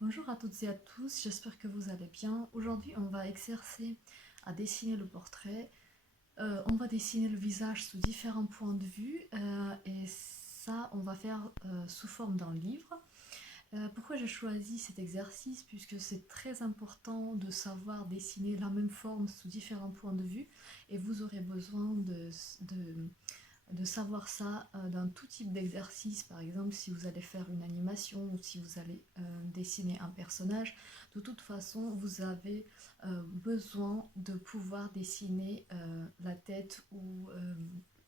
Bonjour à toutes et à tous, j'espère que vous allez bien. Aujourd'hui, on va exercer à dessiner le portrait. On va dessiner le visage sous différents points de vue et ça, on va faire sous forme d'un livre. Pourquoi j'ai choisi cet exercice? Puisque c'est très important de savoir dessiner la même forme sous différents points de vue et vous aurez besoin de savoir ça d'un tout type d'exercice. Par exemple, si vous allez faire une animation ou si vous allez dessiner un personnage, de toute façon, vous avez besoin de pouvoir dessiner la tête ou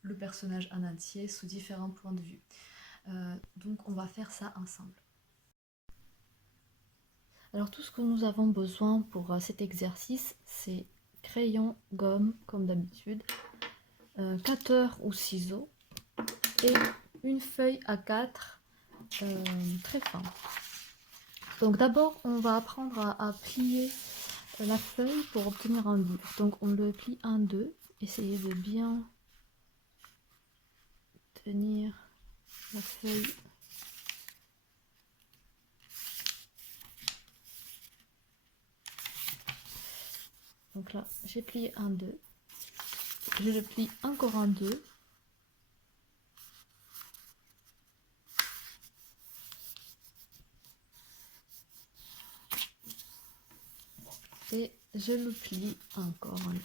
le personnage en entier sous différents points de vue. Donc, on va faire ça ensemble. Alors, tout ce que nous avons besoin pour cet exercice, c'est crayon, gomme, comme d'habitude, cutter ou ciseaux, et une feuille A4 très fin. Donc d'abord, on va apprendre à plier la feuille pour obtenir un livre. Donc on le plie en deux. Essayez de bien tenir la feuille. Donc là, j'ai plié en deux. Je le plie encore en deux. Et je le plie encore en deux.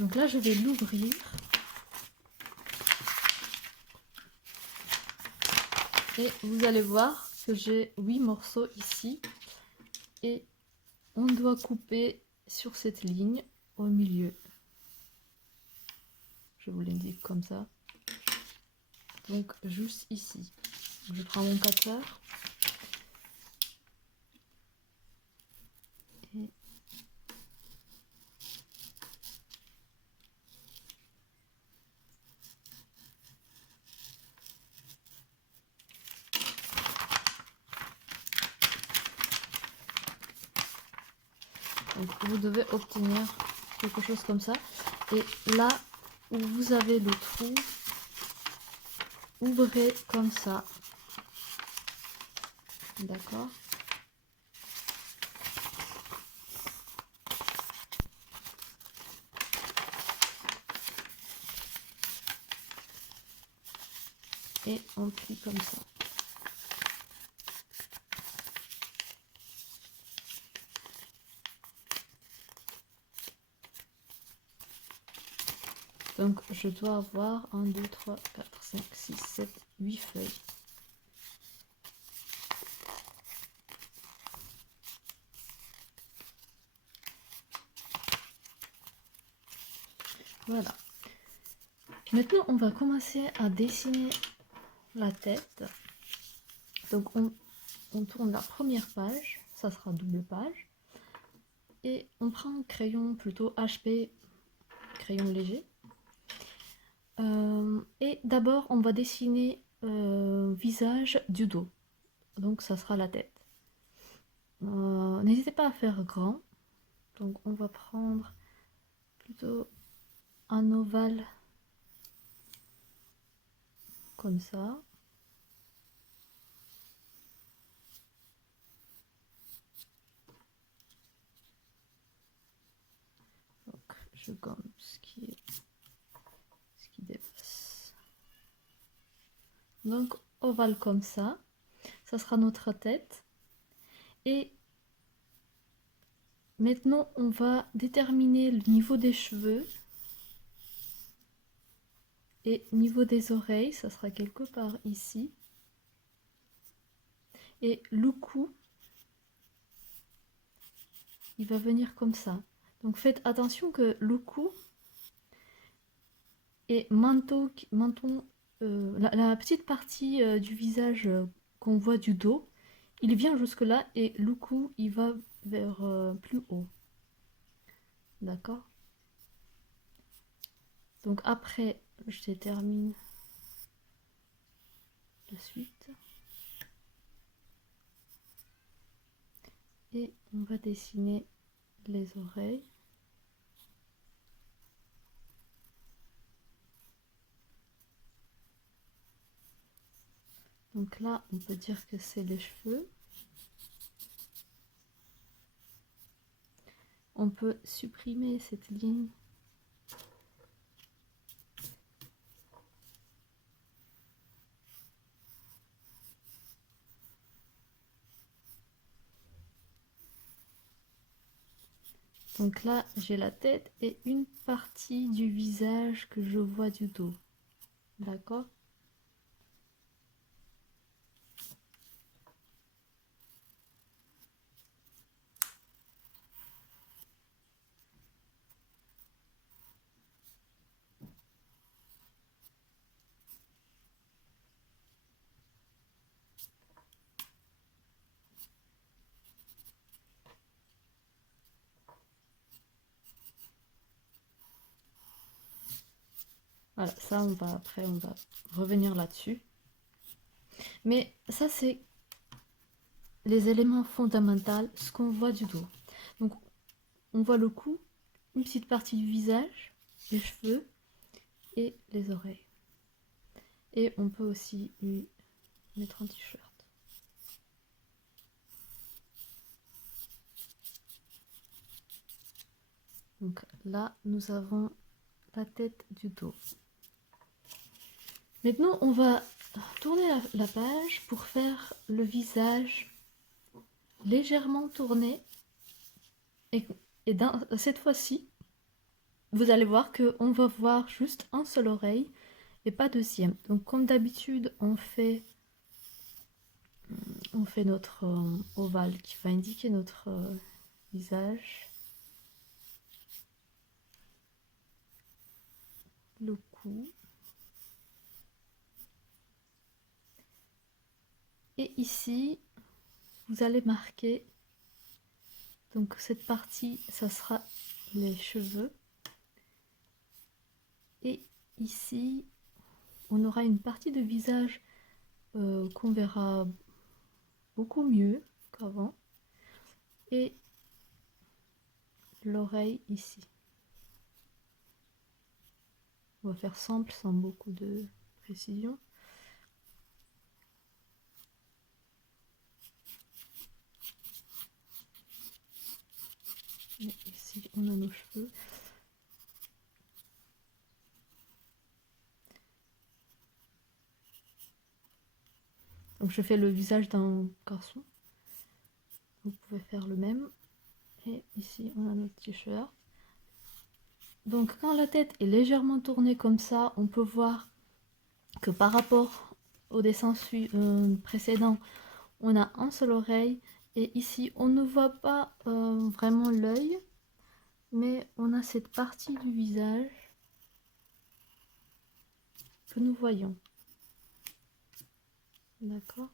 Donc là, je vais l'ouvrir. Et vous allez voir que j'ai 8 morceaux ici. Et on doit couper sur cette ligne au milieu. Je vous l'indique comme ça. Donc juste ici. Je prends mon cutter. Et donc vous devez obtenir quelque chose comme ça. Et là où vous avez le trou, ouvrez comme ça. D'accord? Et on plie comme ça. Donc je dois avoir 1, 2, 3, 4, 5, 6, 7, 8 feuilles. Voilà. Maintenant, on va commencer à dessiner la tête. Donc on tourne la première page, ça sera double page. Et on prend un crayon plutôt HP, crayon léger. Et d'abord, on va dessiner visage du dos. Donc ça sera la tête. N'hésitez pas à faire grand. Donc on va prendre plutôt un ovale comme ça. Donc je gomme ce qui dépasse. Donc ovale comme ça sera notre tête. Et maintenant on va déterminer le niveau des cheveux. Et niveau des oreilles, ça sera quelque part ici. Et le cou, il va venir comme ça. Donc faites attention que le cou et menton, la petite partie du visage qu'on voit du dos, il vient jusque là et le cou, il va vers plus haut. D'accord? Donc après, je détermine la suite. Et on va dessiner les oreilles. Donc là, on peut dire que c'est les cheveux. On peut supprimer cette ligne. Donc là, j'ai la tête et une partie du visage que je vois du dos. D'accord? Voilà, ça après on va revenir là-dessus. Mais ça c'est les éléments fondamentaux, ce qu'on voit du dos. Donc on voit le cou, une petite partie du visage, les cheveux et les oreilles. Et on peut aussi lui mettre un t-shirt. Donc là, nous avons la tête du dos. Maintenant, on va tourner la page pour faire le visage légèrement tourné. Et cette fois-ci, vous allez voir qu'on va voir juste un seul oreille et pas deuxième. Donc comme d'habitude, on fait notre ovale qui va indiquer notre visage. Le cou. Et ici, vous allez marquer, donc cette partie, ça sera les cheveux. Et ici, on aura une partie de visage qu'on verra beaucoup mieux qu'avant. Et l'oreille ici. On va faire simple sans beaucoup de précision. Et ici, on a nos cheveux. Donc je fais le visage d'un garçon. Vous pouvez faire le même. Et ici, on a notre t-shirt. Donc quand la tête est légèrement tournée comme ça, on peut voir que par rapport au dessin précédent, on a un seul oreille. Et ici, on ne voit pas vraiment l'œil, mais on a cette partie du visage que nous voyons. D'accord?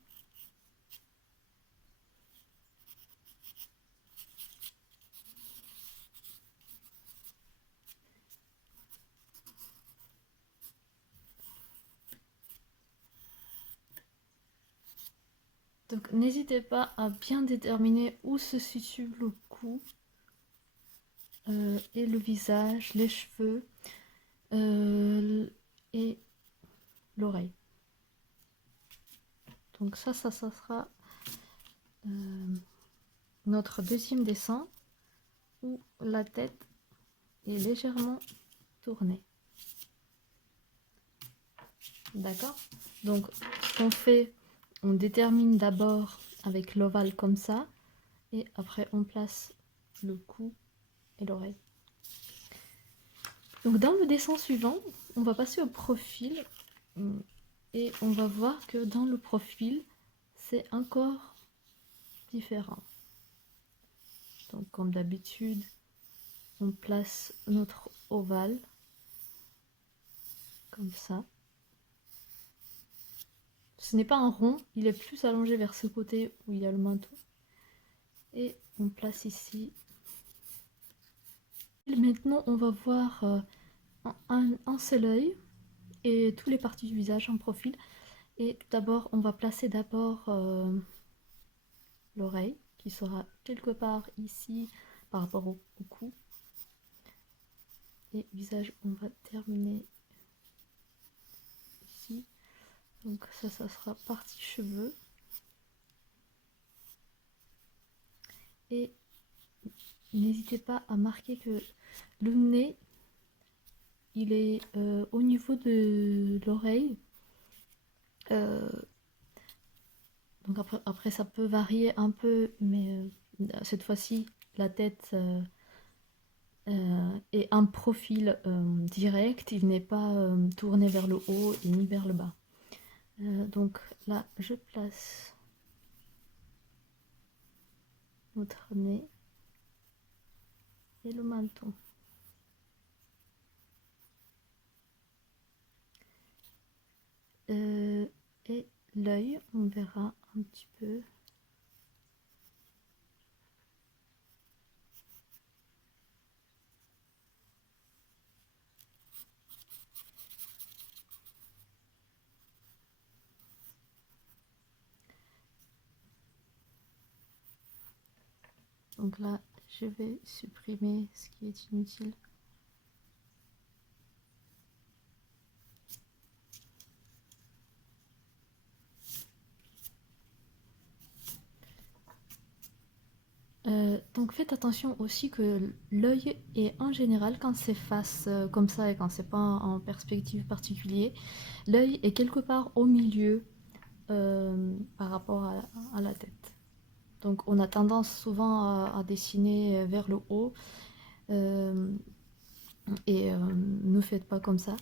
Donc n'hésitez pas à bien déterminer où se situe le cou et le visage, les cheveux et l'oreille. Donc ça sera notre deuxième dessin où la tête est légèrement tournée. D'accord? Donc ce qu'on fait, on détermine d'abord avec l'ovale comme ça et après on place le cou et l'oreille. Donc dans le dessin suivant, on va passer au profil et on va voir que dans le profil, c'est encore différent. Donc comme d'habitude, on place notre ovale comme ça. Ce n'est pas un rond, il est plus allongé vers ce côté où il y a le manteau. Et on place ici. Et maintenant, on va voir un seul œil et toutes les parties du visage en profil. Et tout d'abord, on va placer d'abord l'oreille qui sera quelque part ici par rapport au cou. Et visage, on va terminer ici. Donc ça sera partie cheveux. Et n'hésitez pas à marquer que le nez, il est au niveau de l'oreille. Donc après, ça peut varier un peu, mais cette fois-ci, la tête est un profil direct. Il n'est pas tourné vers le haut et ni vers le bas. Donc là, je place notre nez et le menton. Et l'œil, on verra un petit peu. Donc là, je vais supprimer ce qui est inutile. Donc faites attention aussi que l'œil est en général, quand c'est face comme ça et quand c'est pas en perspective particulier, l'œil est quelque part au milieu par rapport à la tête. Donc on a tendance souvent à dessiner vers le haut et ne faites pas comme ça.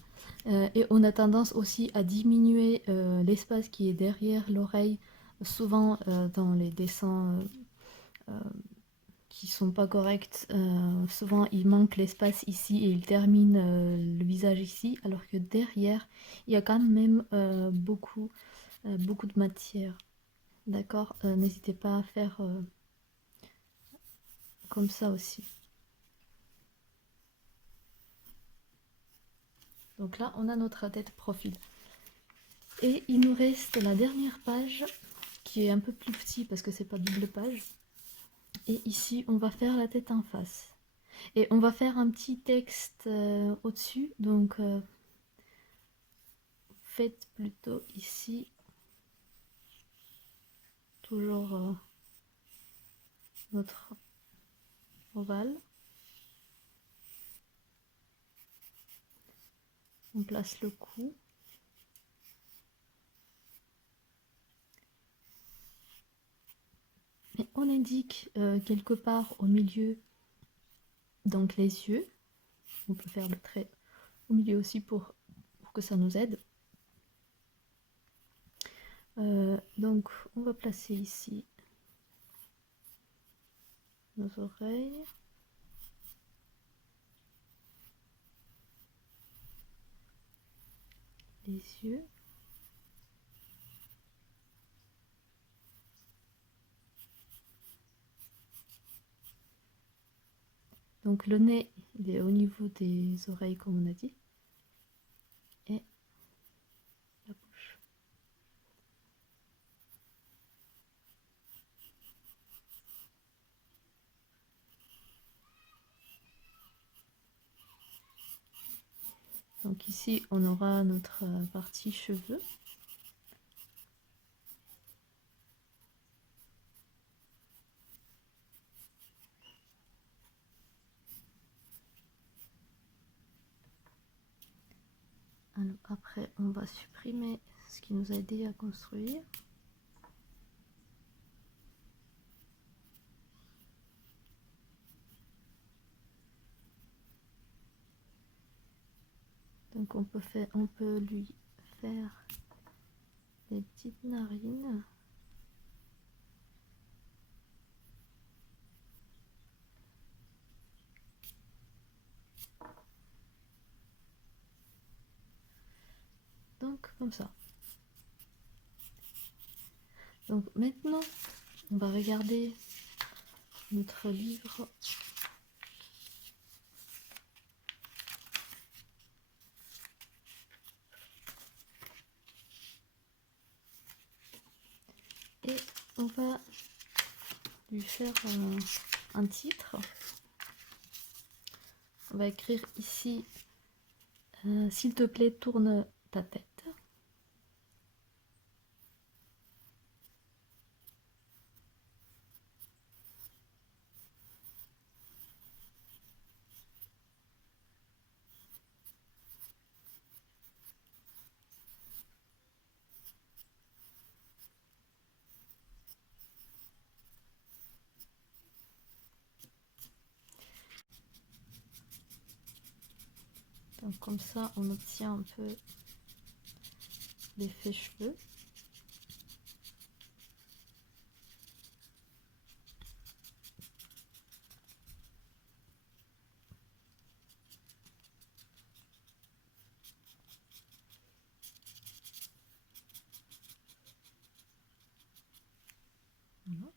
Et on a tendance aussi à diminuer l'espace qui est derrière l'oreille, souvent dans les dessins qui sont pas corrects. Souvent il manque l'espace ici et il termine le visage ici, alors que derrière il y a quand même beaucoup de matière. D'accord. N'hésitez pas à faire comme ça aussi. Donc là on a notre tête profil. Et il nous reste la dernière page qui est un peu plus petit parce que c'est pas double page. Et ici on va faire la tête en face. Et on va faire un petit texte au-dessus. Donc faites plutôt ici toujours notre ovale. On place le cou. Et on indique quelque part au milieu, donc les yeux. On peut faire le trait au milieu aussi pour que ça nous aide. Donc on va placer ici nos oreilles. Les yeux. Donc le nez, il est au niveau des oreilles comme on a dit. Et la bouche. Donc ici, on aura notre partie cheveux. Alors après, on va supprimer ce qui nous a aidé à construire. Donc on peut lui faire des petites narines. Donc comme ça. Donc maintenant, on va regarder notre livre. Et on va lui faire un titre. On va écrire ici, s'il te plaît, tourne ta tête. Donc comme ça, on obtient un peu l'effet cheveux. Voilà.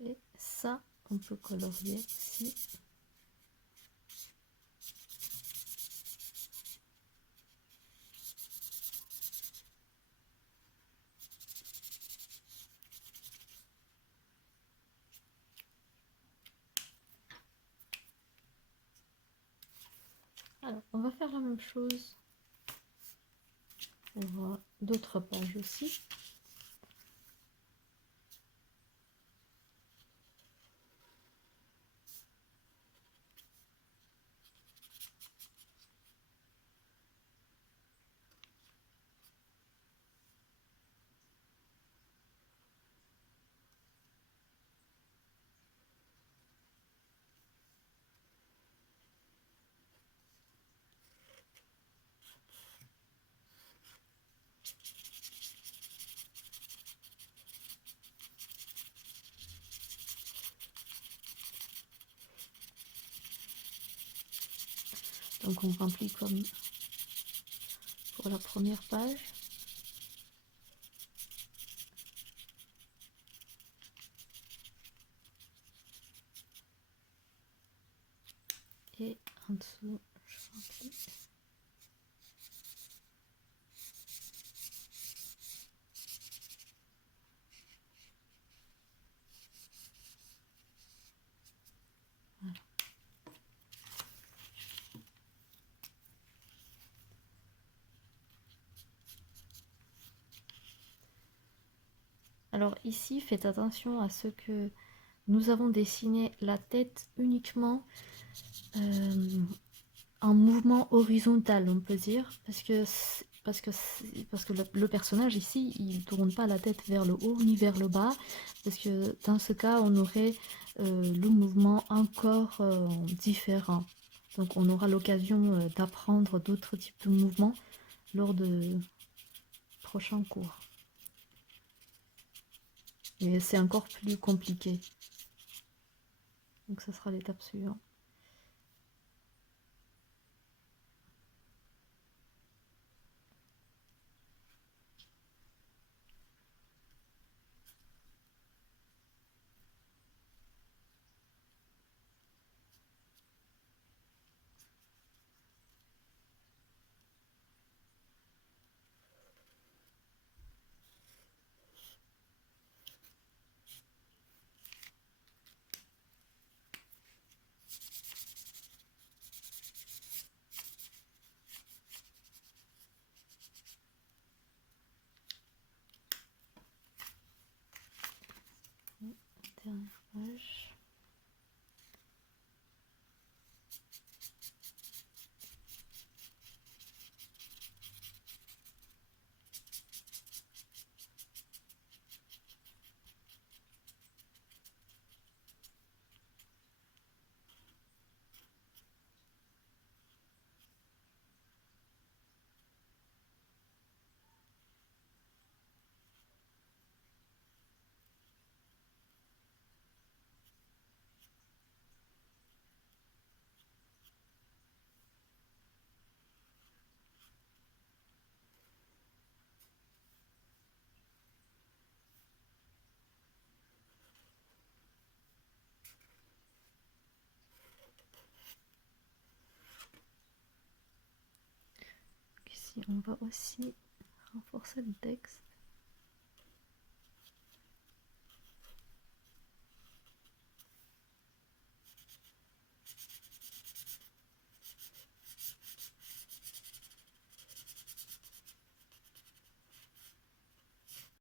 Et ça, on peut colorier ici. Alors, on va faire la même chose pour d'autres pages aussi. Donc on remplit comme pour la première page. Et en dessous, je remplis. Voilà. Alors ici, faites attention à ce que nous avons dessiné la tête uniquement en mouvement horizontal, on peut dire, parce que le personnage ici, il ne tourne pas la tête vers le haut ni vers le bas, parce que dans ce cas, on aurait le mouvement encore différent. Donc on aura l'occasion d'apprendre d'autres types de mouvements lors de prochains cours. Et c'est encore plus compliqué. Donc ça sera l'étape suivante. Dernière page. Ici, on va aussi renforcer le texte.